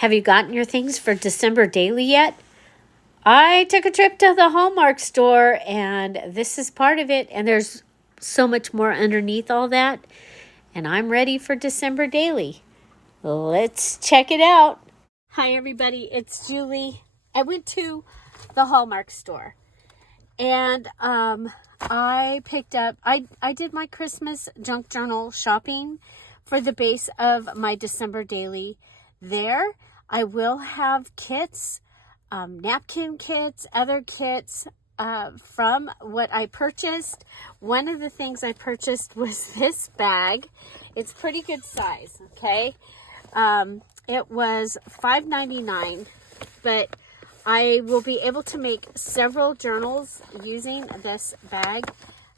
Have you gotten your things for December daily yet? I took a trip to the Hallmark store and this is part of it. And there's so much more underneath all that. And I'm ready for December daily. Let's check it out. Hi everybody, it's Julie. I went to the Hallmark store and I picked up, I did my Christmas junk journal shopping for the base of my December daily there. I will have kits, napkin kits, other kits from what I purchased. One of the things I purchased was this bag. It's pretty good size, okay? It was $5.99, but I will be able to make several journals using this bag,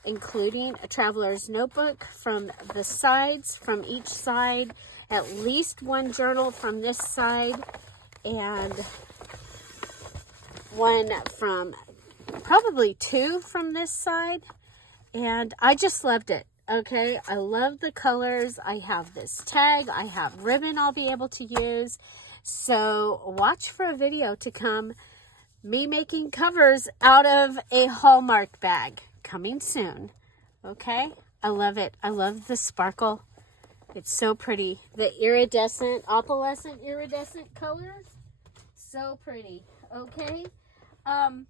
including a traveler's notebook from the sides, from each side, at least one journal from this side, and one from, probably two from this side. And I just loved it. Okay, I love the colors. I have this tag. I have ribbon I'll be able to use. So watch for a video to come, me making covers out of a Hallmark bag, coming soon. Okay, I love it. I love the sparkle. It's so pretty. The iridescent, opalescent iridescent colors. So pretty. Okay. The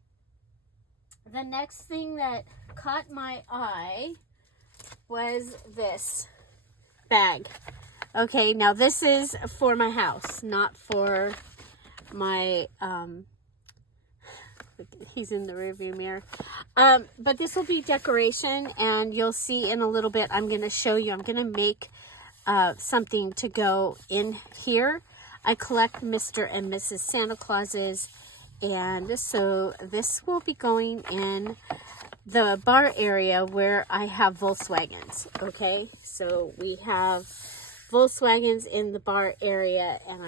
next thing that caught my eye was this bag. Okay, now this is for my house, not for my, he's in the rearview mirror. But this will be decoration, and you'll see in a little bit, I'm going to show you, I'm going to make something to go in here. I collect Mr. and Mrs. Santa Clauses, and so this will be going in the bar area where I have Volkswagens. Okay, so we have Volkswagens in the bar area, and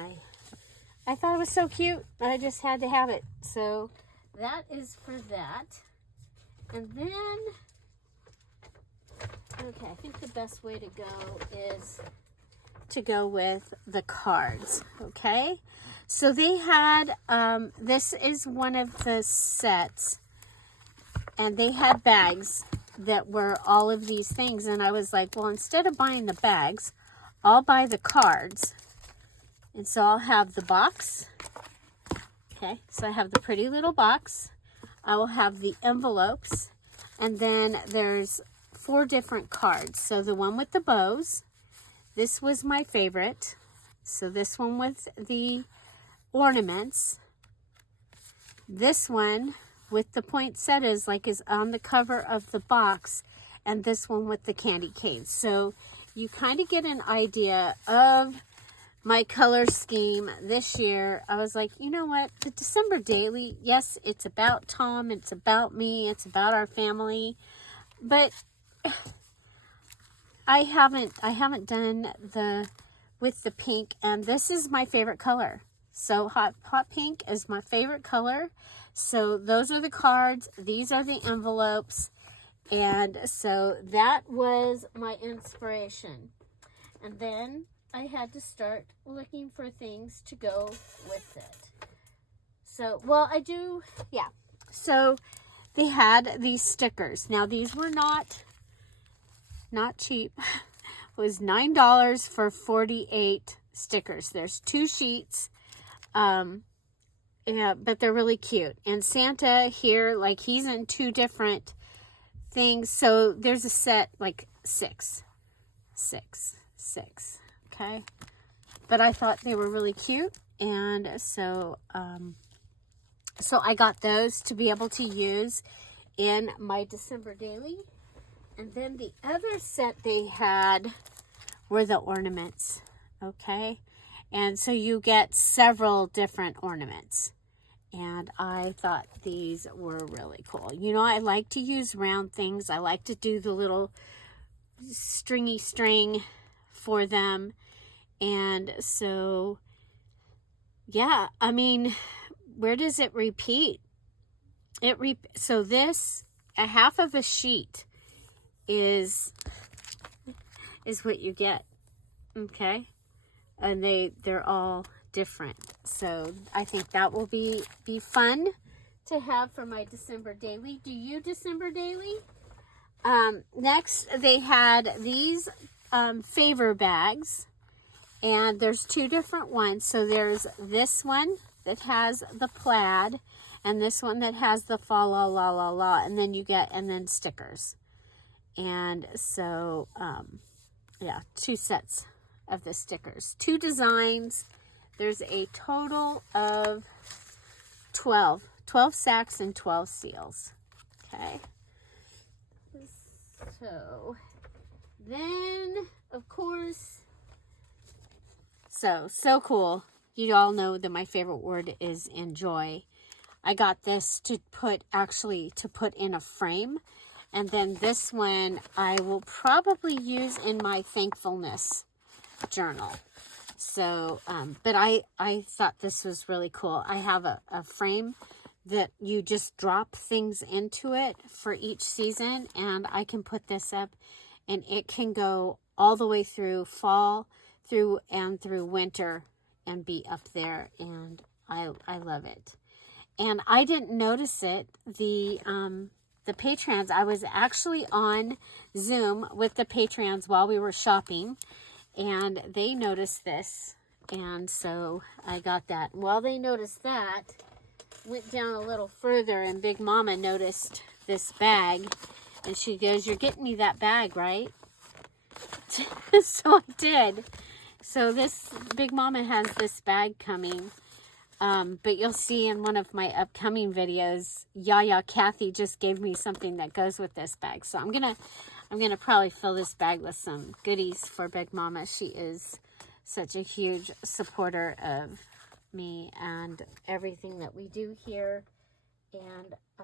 I thought it was so cute. I just had to have it. So that is for that. And then, okay, I think the best way to go is to go with the cards. Okay, so they had, this is one of the sets, and they had bags that were all of these things. And I was like, well, instead of buying the bags, I'll buy the cards. And so I'll have the box. Okay, so I have the pretty little box. I will have the envelopes. And then there's 4 different cards. So the one with the bows. This was my favorite. So this one with the ornaments. This one with the poinsettias, like is on the cover of the box, and this one with the candy canes. So you kind of get an idea of my color scheme this year. I was like, you know what, the December daily, yes, it's about Tom, it's about me, it's about our family, but I haven't done the with the pink, and this is my favorite color. So hot pink is my favorite color. So those are the cards. These are the envelopes. And so that was my inspiration. And then I had to start looking for things to go with it. So, well, I do, yeah. So they had these stickers. Now, these were not cheap. It was $9 for 48 stickers. There's 2 sheets. Yeah, but they're really cute. And Santa here, like, he's in 2 different things. So there's a set, like 6. Okay. But I thought they were really cute. And so, so I got those to be able to use in my December daily. And then the other set they had were the ornaments. Okay. And so you get several different ornaments. And I thought these were really cool. You know, I like to use round things. I like to do the little stringy string for them. And so, yeah, I mean, where does it repeat? So this, a half of a sheet is what you get. Okay. And they're all different. So I think that will be fun to have for my December daily. Do you December daily? Next, they had these favor bags, and there's two different ones. So there's this one that has the plaid, and this one that has the fa la la la la, and then you get, and then stickers. And so, yeah, two sets of the stickers, two designs. There's a total of 12 sacks and 12 seals. Okay. So then, of course, so cool. You all know that my favorite word is enjoy. I got this to put in a frame. And then this one I will probably use in my thankfulness journal. So, but I thought this was really cool. I have a frame that you just drop things into it for each season, and I can put this up, and it can go all the way through fall, through winter, and be up there, and I love it. And I didn't notice it, the patrons. I was actually on Zoom with the patrons while we were shopping, and they noticed this, and so I got that. While they noticed that, went down a little further, and Big Mama noticed this bag, and she goes, "You're getting me that bag, right?" So I did. So this Big Mama has this bag coming, but you'll see in one of my upcoming videos, Yaya Kathy just gave me something that goes with this bag. So I'm gonna probably fill this bag with some goodies for Big Mama. She is such a huge supporter of me and everything that we do here, and I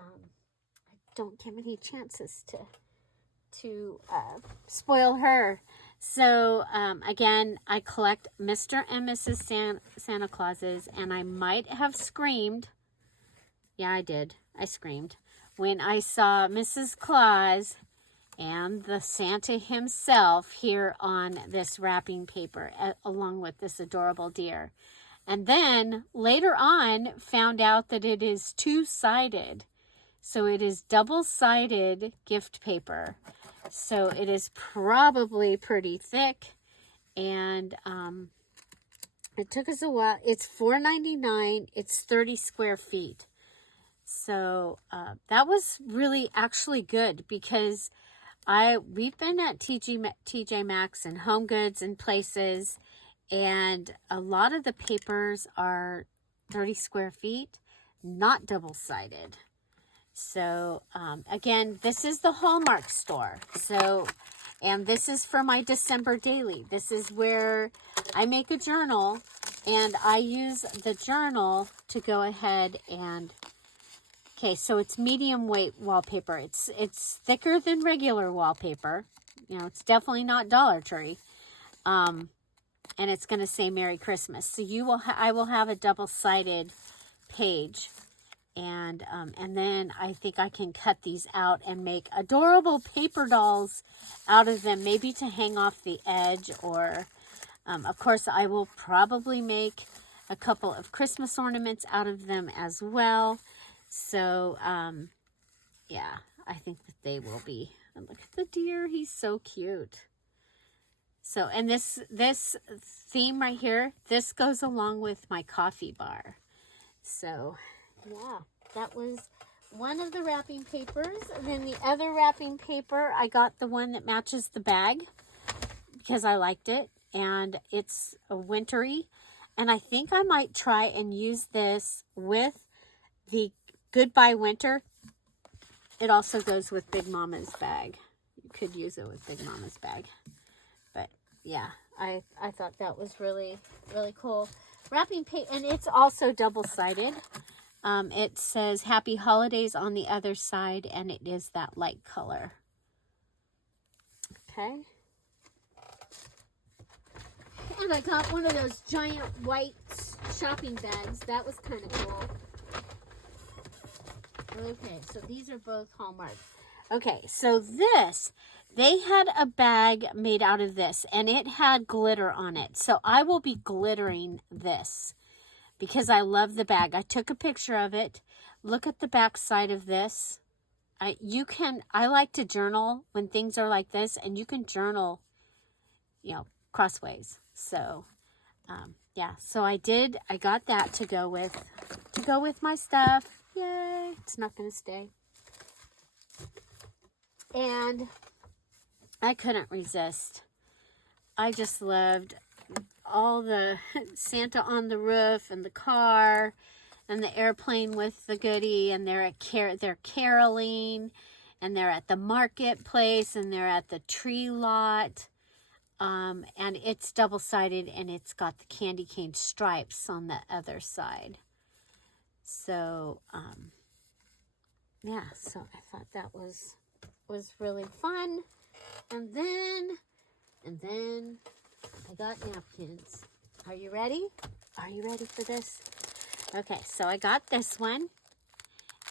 don't give any chances to spoil her. So again, I collect Mr. and Mrs. Santa Clauses, and I might have screamed. Yeah, I did. I screamed when I saw Mrs. Claus and the Santa himself here on this wrapping paper, along with this adorable deer. And then later on found out that it is two-sided. So it is double-sided gift paper. So it is probably pretty thick. And it took us a while. It's $4.99. It's 30 square feet. So that was really actually good, because we've been at TJ Maxx and Home Goods and places, and a lot of the papers are 30 square feet, not double-sided. So, again, this is the Hallmark store. So, and this is for my December daily. This is where I make a journal, and I use the journal to go ahead and, okay, so it's medium weight wallpaper. It's thicker than regular wallpaper. You know, it's definitely not Dollar Tree. And it's going to say Merry Christmas. So I will have a double-sided page, and then I think I can cut these out and make adorable paper dolls out of them, maybe to hang off the edge, or of course I will probably make a couple of Christmas ornaments out of them as well. So yeah, I think that they will be. And look at the deer, he's so cute. So, and this theme right here, this goes along with my coffee bar. So, yeah, that was one of the wrapping papers. And then the other wrapping paper, I got the one that matches the bag because I liked it. And it's a wintry. And I think I might try and use this with the Goodbye Winter. It also goes with Big Mama's bag. You could use it with Big Mama's bag. But yeah, I thought that was really, really cool. Wrapping paper, and it's also double-sided. It says Happy Holidays on the other side, and it is that light color. Okay. And I got one of those giant white shopping bags. That was kind of cool. Okay, so these are both Hallmark. Okay, so this, they had a bag made out of this, and it had glitter on it. So I will be glittering this because I love the bag. I took a picture of it. Look at the back side of this. I like to journal when things are like this, and you can journal, crossways. So, yeah, so I got that to go with my stuff. Yay. It's not going to stay. And I couldn't resist. I just loved all the Santa on the roof and the car and the airplane with the goodie, and they're caroling, and they're at the marketplace, and they're at the tree lot. And it's double-sided, and it's got the candy cane stripes on the other side. So, yeah, so I thought that was really fun. And then I got napkins. Are you ready? Are you ready for this? Okay, so I got this one,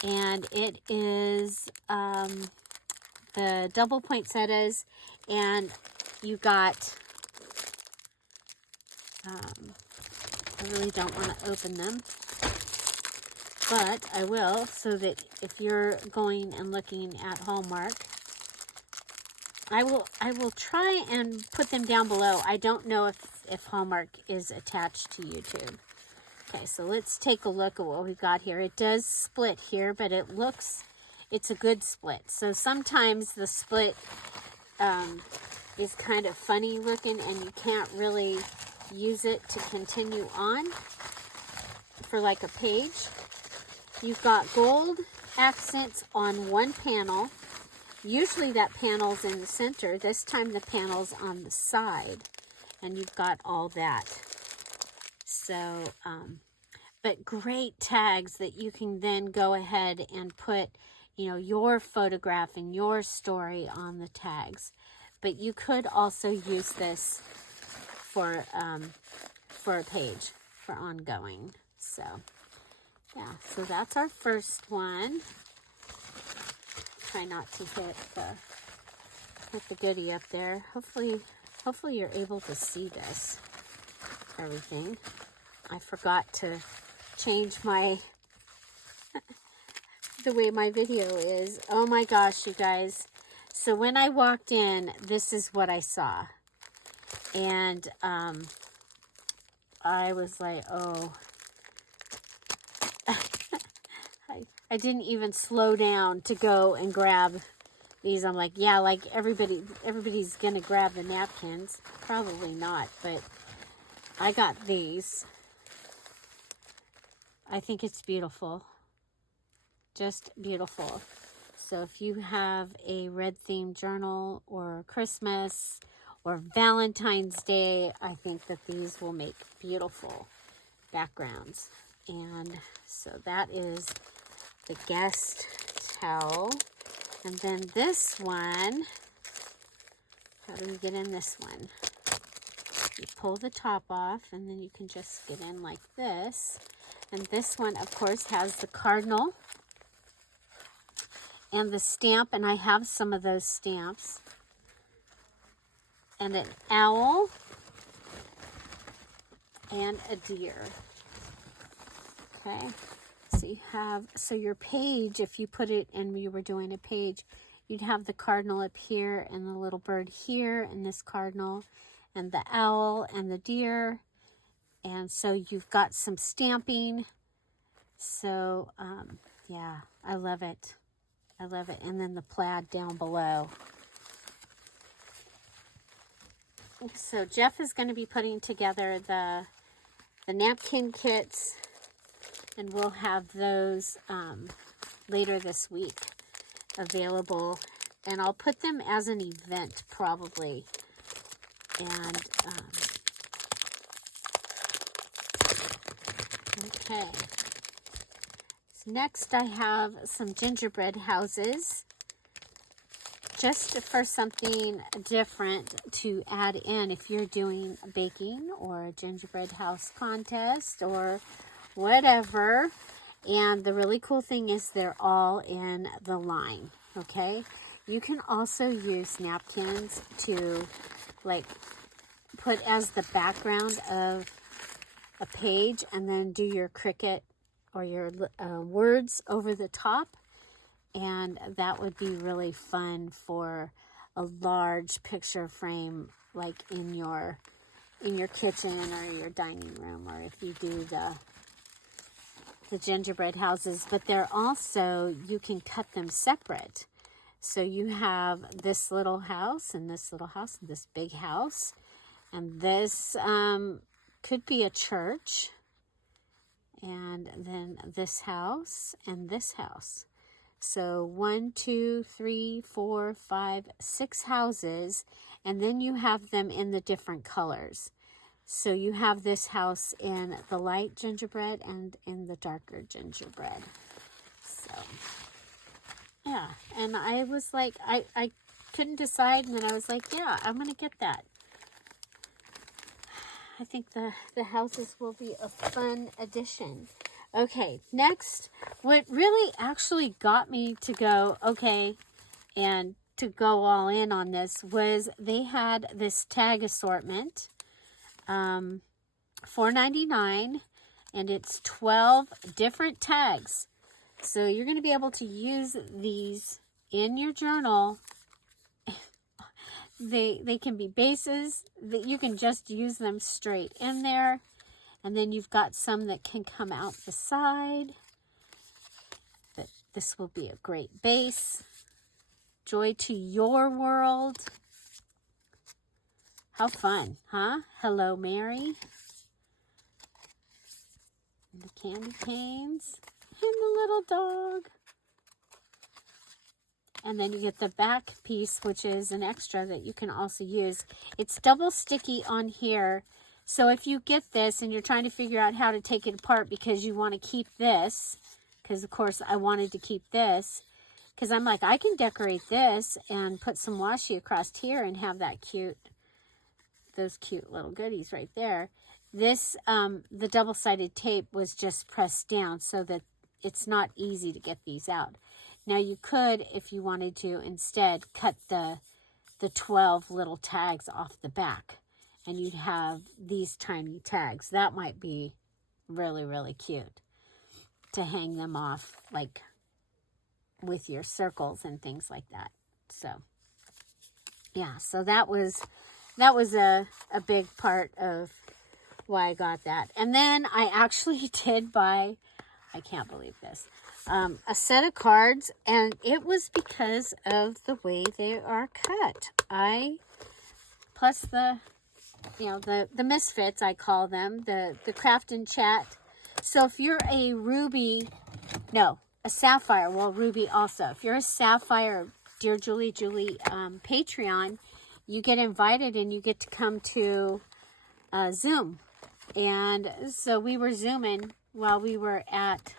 and it is the double poinsettias, and you got, I really don't want to open them, but I will, so that if you're going and looking at Hallmark, I will try and put them down below. I don't know if Hallmark is attached to YouTube. Okay, so let's take a look at what we've got here. It does split here, but it's a good split. So sometimes the split is kind of funny looking, and you can't really use it to continue on for like a page. You've got gold accents on one panel. Usually that panel's in the center. This time the panel's on the side, and you've got all that. So, but great tags that you can then go ahead and put, your photograph and your story on the tags. But you could also use this for a page for ongoing. So, yeah, so that's our first one. Try not to hit the goodie up there. Hopefully you're able to see this, everything. I forgot to change the way my video is. Oh my gosh, you guys. So when I walked in, this is what I saw. And I was like, oh. I didn't even slow down to go and grab these. I'm like, yeah, like everybody's going to grab the napkins. Probably not, but I got these. I think it's beautiful. Just beautiful. So if you have a red themed journal or Christmas or Valentine's Day, I think that these will make beautiful backgrounds. And so that is the guest towel. And then this one, how do we get in this one? You pull the top off, and then you can just get in like this. And this one, of course, has the cardinal and the stamp, and I have some of those stamps. And an owl and a deer. Okay. So your page, if you put it and you were doing a page, you'd have the cardinal up here and the little bird here and this cardinal and the owl and the deer. And so you've got some stamping. So, yeah, I love it. I love it. And then the plaid down below. So Jeff is going to be putting together the napkin kits, and we'll have those later this week available. And I'll put them as an event probably. And, okay. So next I have some gingerbread houses. Just for something different to add in if you're doing baking or a gingerbread house contest or whatever. And the really cool thing is they're all in the line, okay? You can also use napkins to like put as the background of a page and then do your Cricut or your words over the top. And that would be really fun for a large picture frame, like in your kitchen or your dining room, or if you do the gingerbread houses. But they're also, you can cut them separate. So you have this little house and this little house and this big house. And this could be a church. And then this house and this house. So 1, 2, 3, 4, 5, 6 houses. And then you have them in the different colors. So you have this house in the light gingerbread and in the darker gingerbread. So, yeah. And I was like, I couldn't decide. And then I was like, yeah, I'm going to get that. I think the houses will be a fun addition. Okay, next, what really actually got me to go, okay, and to go all in on this was they had this tag assortment, $4.99, and it's 12 different tags. So you're going to be able to use these in your journal. They can be bases that you can just use them straight in there. And then you've got some that can come out the side. But this will be a great base. Joy to your world. How fun, huh? Hello, Mary. And the candy canes. And the little dog. And then you get the back piece, which is an extra that you can also use. It's double sticky on here. So if you get this and you're trying to figure out how to take it apart because you want to keep this, because of course I wanted to keep this, because I'm like, I can decorate this and put some washi across here and have that cute, those cute little goodies right there. This, the double-sided tape was just pressed down so that it's not easy to get these out. Now you could, if you wanted to, instead cut the 12 little tags off the back. And you'd have these tiny tags. That might be really, really cute to hang them off, like with your circles and things like that. So, yeah. So that was a big part of why I got that. And then I actually did buy, I can't believe this, a set of cards, and it was because of the way they are cut. Plus the misfits, I call them, the craft and chat. So if you're a sapphire, well, ruby also. If you're a sapphire, Dear Julie Patreon, you get invited and you get to come to Zoom. And so we were Zooming while we were at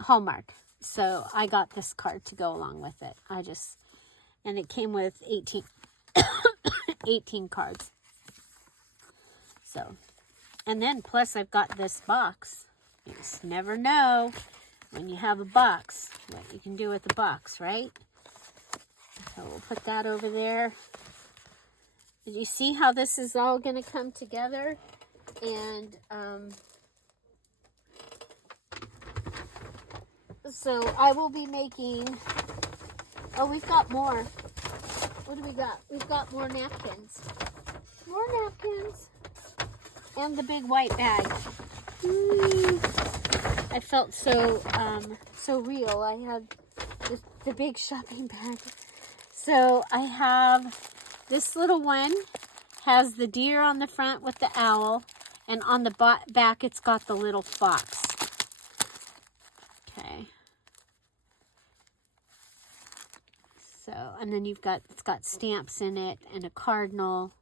Hallmark. So I got this card to go along with it. And it came with 18 cards. So, and then plus I've got this box. You just never know when you have a box, what you can do with the box, right? So we'll put that over there. Did you see how this is all going to come together? And, so I will be making, oh, we've got more. What do we got? We've got more napkins. More napkins. And the big white bag. I felt so real. I had the big shopping bag. So I have this little one, has the deer on the front with the owl, and on the back it's got the little fox. Okay. So, and then it's got stamps in it and a cardinal.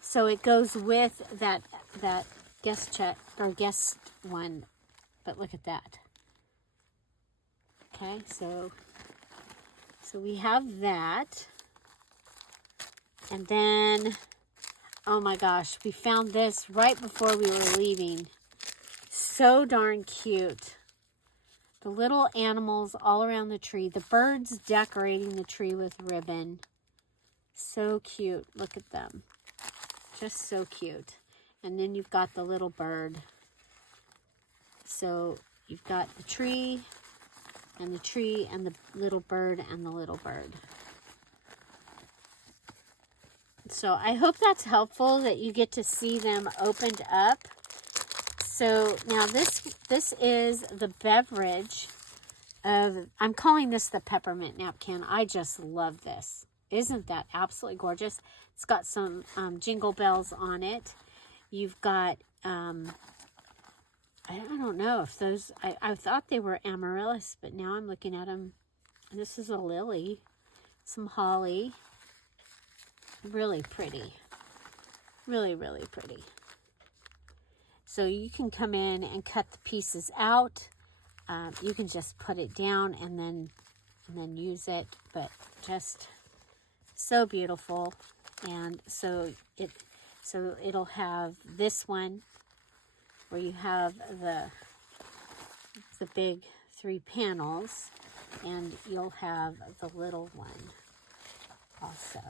So it goes with that guest check or guest one. But look at that. Okay, so we have that. And then, oh my gosh, we found this right before we were leaving. So darn cute. The little animals all around the tree. The birds decorating the tree with ribbon. So cute. Look at them. Just so cute. And then you've got the little bird. So you've got the tree and the little bird and the little bird. So I hope that's helpful, that you get to see them opened up. So now this is the beverage of, I'm calling this the peppermint napkin. I just love this. Isn't that absolutely gorgeous? It's got some jingle bells on it. You've got, I don't know if those, I thought they were amaryllis, but now I'm looking at them. And this is a lily, some holly. Really pretty. Really, really pretty. So you can come in and cut the pieces out. You can just put it down and then use it, but just so beautiful. And so it'll have this one where you have the big 3 panels, and you'll have the little one also.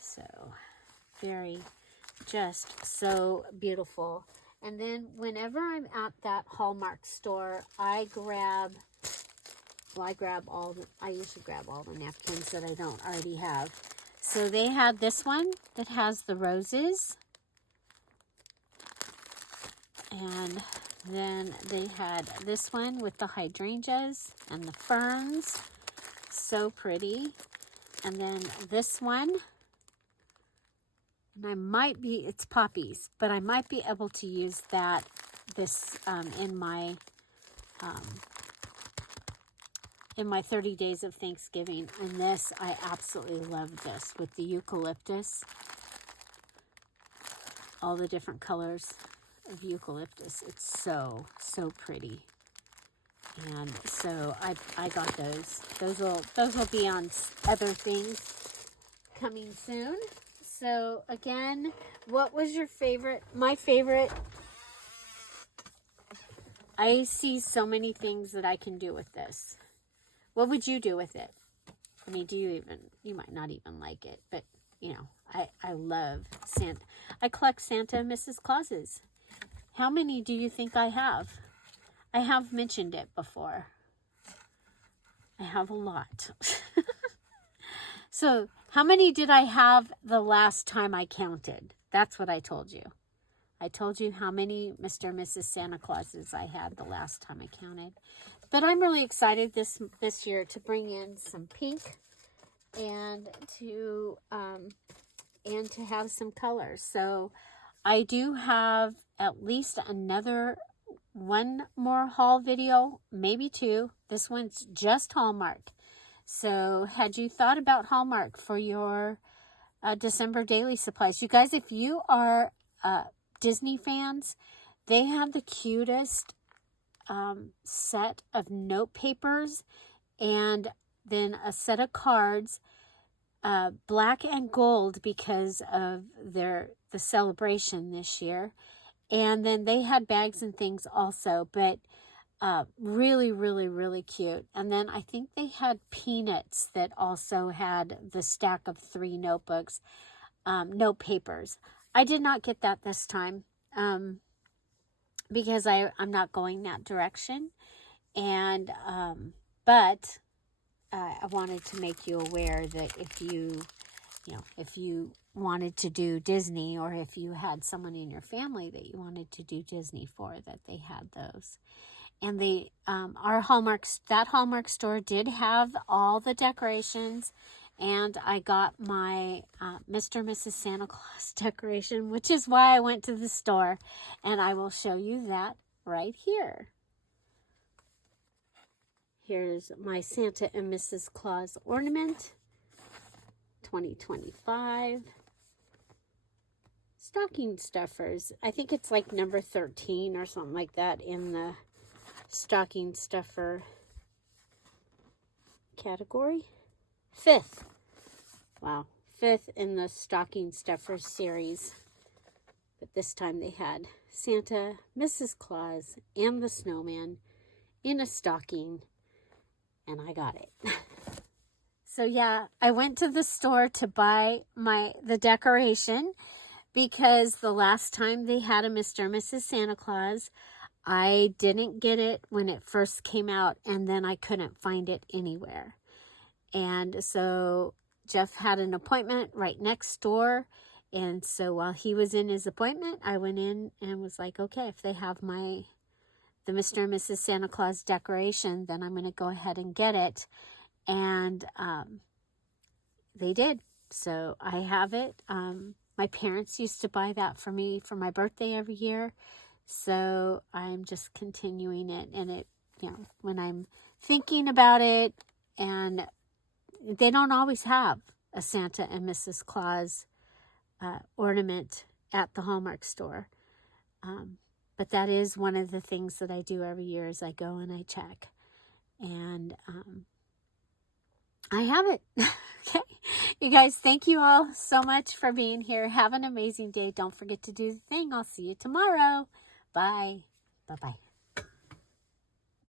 So just so beautiful. And then whenever I'm at that Hallmark store, I usually grab all the napkins that I don't already have. So they had this one that has the roses. And then they had this one with the hydrangeas and the ferns. So pretty. And then this one. And it's poppies, but I might be able to use this in my 30 days of Thanksgiving. And this, I absolutely love this with the eucalyptus. All the different colors of eucalyptus. It's so, so pretty. And so I got those. Those will be on other things coming soon. So again, what was your favorite? My favorite. I see so many things that I can do with this. What would you do with it? I mean, you might not even like it, but you know, I love Santa. I collect Santa and Mrs. Clauses. How many do you think I have? I have mentioned it before. I have a lot. So, how many did I have the last time I counted? That's what I told you. I told you how many Mr. and Mrs. Santa Clauses I had the last time I counted. But I'm really excited this year to bring in some pink and to have some colors. So, I do have at least one more haul video, maybe 2. This one's just Hallmark. So, had you thought about Hallmark for your December daily supplies? You guys, if you are Disney fans, they have the cutest set of note papers and then a set of cards, black and gold because of the celebration this year. And then they had bags and things also, but really, really, really cute. And then I think they had peanuts that also had the stack of 3 notebooks, note papers. I did not get that this time because I'm not going that direction. And but I wanted to make you aware that if you wanted to do Disney, or if you had someone in your family that you wanted to do Disney for, that they had those. And that Hallmark store did have all the decorations, and I got my Mr. and Mrs. Santa Claus decoration, which is why I went to the store, and I will show you that right here. Here's my Santa and Mrs. Claus ornament, 2025. Stocking stuffers. I think it's like number 13 or something like that in the stocking stuffer category. 5th. Wow. 5th in the stocking stuffer series. But this time they had Santa, Mrs. Claus, and the snowman in a stocking, and I got it. So yeah, I went to the store to buy the decoration because the last time they had a Mr. and Mrs. Santa Claus, I didn't get it when it first came out, and then I couldn't find it anywhere. And so Jeff had an appointment right next door, and so while he was in his appointment, I went in and was like, okay, if they have the Mr. and Mrs. Santa Claus decoration, then I'm going to go ahead and get it. And they did. So I have it. My parents used to buy that for me for my birthday every year. So I'm just continuing it. And it, when I'm thinking about it, and they don't always have a Santa and Mrs. Claus ornament at the Hallmark store. But that is one of the things that I do every year is I go and I check. And I have it. Okay. You guys, thank you all so much for being here. Have an amazing day. Don't forget to do the thing. I'll see you tomorrow. Bye. Bye-bye.